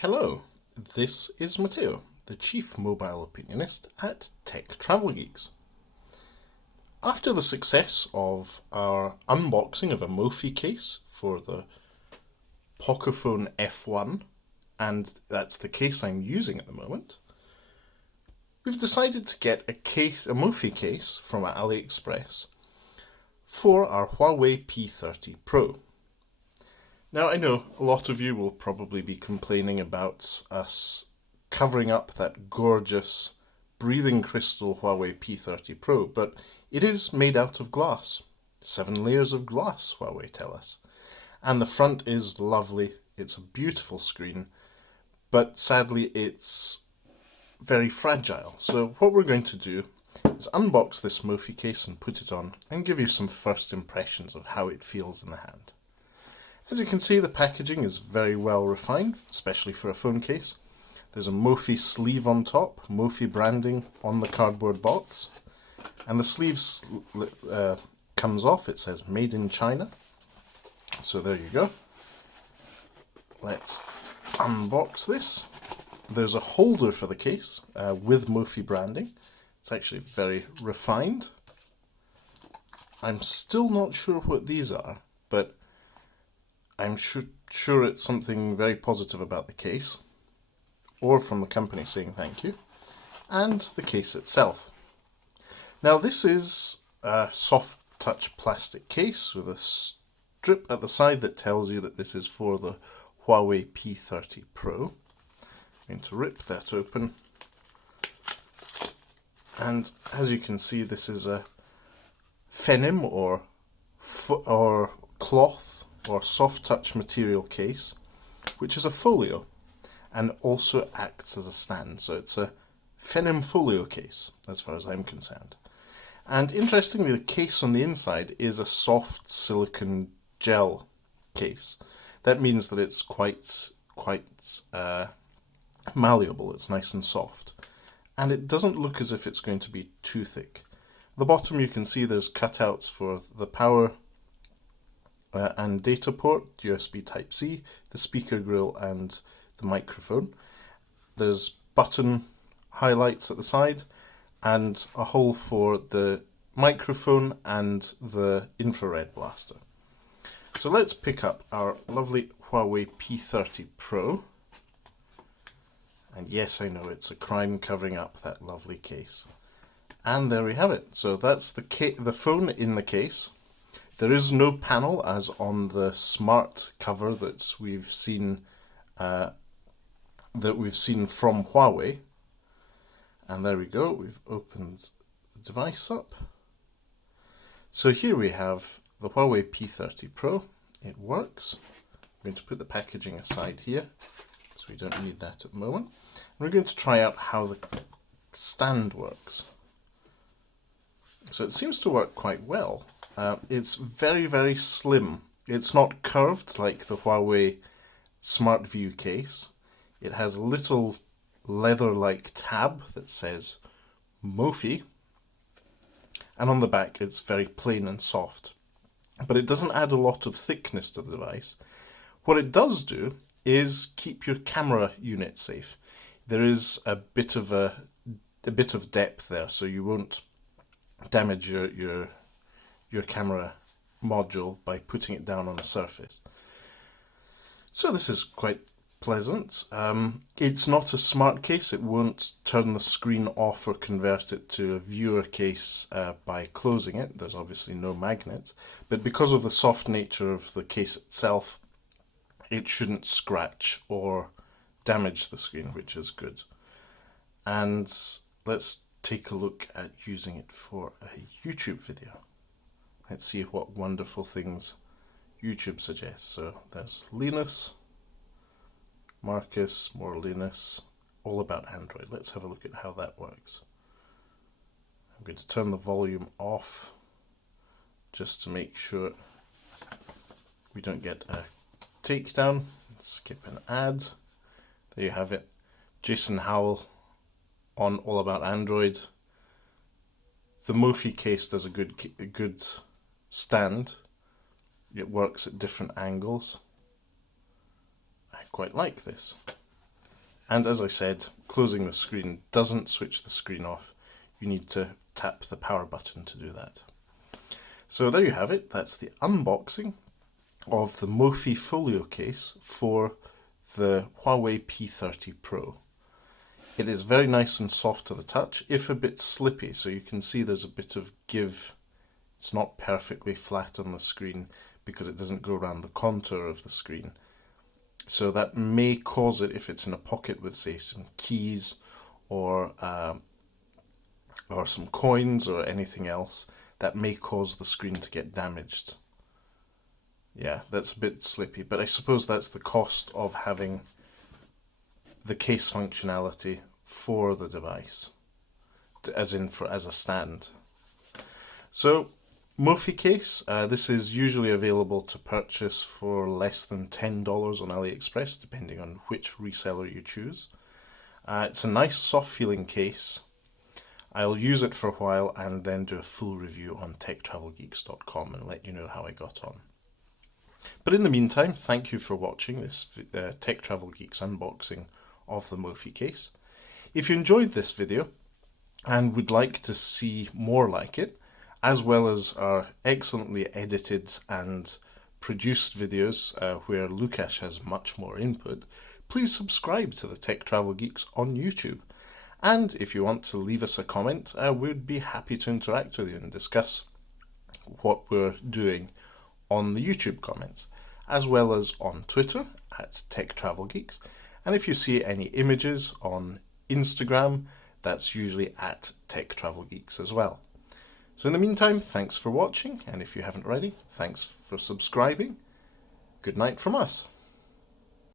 Hello, this is Matteo, the Chief Mobile Opinionist at Tech Travel Geeks. After the success of our unboxing of a Mofi case for the Pocophone F1, and that's the case I'm using at the moment, we've decided to get a Mofi case from AliExpress for our Huawei P30 Pro. Now, I know a lot of you will probably be complaining about us covering up that gorgeous breathing crystal Huawei P30 Pro, but it is made out of glass. 7 layers of glass, Huawei tell us. And the front is lovely. It's a beautiful screen, but sadly it's very fragile. So what we're going to do is unbox this Mofi case and put it on and give you some first impressions of how it feels in the hand. As you can see, the packaging is very well refined, especially for a phone case. There's a Mofi sleeve on top, Mofi branding on the cardboard box. And the sleeve comes off, it says Made in China. So there you go. Let's unbox this. There's a holder for the case with Mofi branding. It's actually very refined. I'm still not sure what these are, but I'm sure it's something very positive about the case, or from the company saying thank you, and the case itself. Now this is a soft touch plastic case with a strip at the side that tells you that this is for the Huawei P30 Pro. I'm going to rip that open, and as you can see, this is a phenim or cloth or soft touch material case, which is a folio and also acts as a stand. So it's a phenim folio case as far as I'm concerned. And interestingly, the case on the inside is a soft silicone gel case. That means that it's quite malleable. It's nice and soft, and it doesn't look as if it's going to be too thick. At the bottom you can see there's cutouts for the power and data port, USB Type-C, the speaker grill and the microphone. There's button highlights at the side and a hole for the microphone and the infrared blaster. So let's pick up our lovely Huawei P30 Pro. And yes, I know it's a crime covering up that lovely case. And there we have it. So that's the phone in the case. There is no panel as on the smart cover that we've seen from Huawei. And there we go, we've opened the device up. So here we have the Huawei P30 Pro. It works. I'm going to put the packaging aside here, because we don't need that at the moment. We're going to try out how the stand works. So it seems to work quite well. It's very, very slim. It's not curved like the Huawei Smart View case. It has a little leather-like tab that says Mofi, and on the back it's very plain and soft. But it doesn't add a lot of thickness to the device. What it does do is keep your camera unit safe. There is a bit of depth there, so you won't damage your camera module by putting it down on a surface. So this is quite pleasant. It's not a smart case. It won't turn the screen off or convert it to a viewer case by closing it. There's obviously no magnets, but because of the soft nature of the case itself, it shouldn't scratch or damage the screen, which is good. And let's take a look at using it for a YouTube video. Let's see what wonderful things YouTube suggests. So there's Linus, Marcus, more Linus, all about Android. Let's have a look at how that works. I'm going to turn the volume off just to make sure we don't get a takedown. Skip an ad. There you have it. Jason Howell on All About Android. The Mofi case does a good stand. It works at different angles. I quite like this. And as I said, closing the screen doesn't switch the screen off. You need to tap the power button to do that. So there you have it. That's the unboxing of the Mofi Folio case for the Huawei P30 Pro. It is very nice and soft to the touch, if a bit slippy, so you can see there's a bit of give. It's not perfectly flat on the screen because it doesn't go around the contour of the screen. So that may cause it, if it's in a pocket with, say, some keys or some coins or anything else, that may cause the screen to get damaged. Yeah, that's a bit slippy, but I suppose that's the cost of having the case functionality for the device, as a stand. So, Mofi case, this is usually available to purchase for less than $10 on AliExpress, depending on which reseller you choose. It's a nice soft feeling case. I'll use it for a while and then do a full review on techtravelgeeks.com and let you know how I got on. But in the meantime, thank you for watching this Tech Travel Geeks unboxing of the Mofi case. If you enjoyed this video and would like to see more like it, as well as our excellently edited and produced videos where Lukasz has much more input, please subscribe to the Tech Travel Geeks on YouTube. And if you want to leave us a comment, we'd be happy to interact with you and discuss what we're doing on the YouTube comments, as well as on Twitter at Tech Travel Geeks. And if you see any images on Instagram, that's usually at Tech Travel Geeks as well. So in the meantime, thanks for watching, and if you haven't already, thanks for subscribing. Good night from us.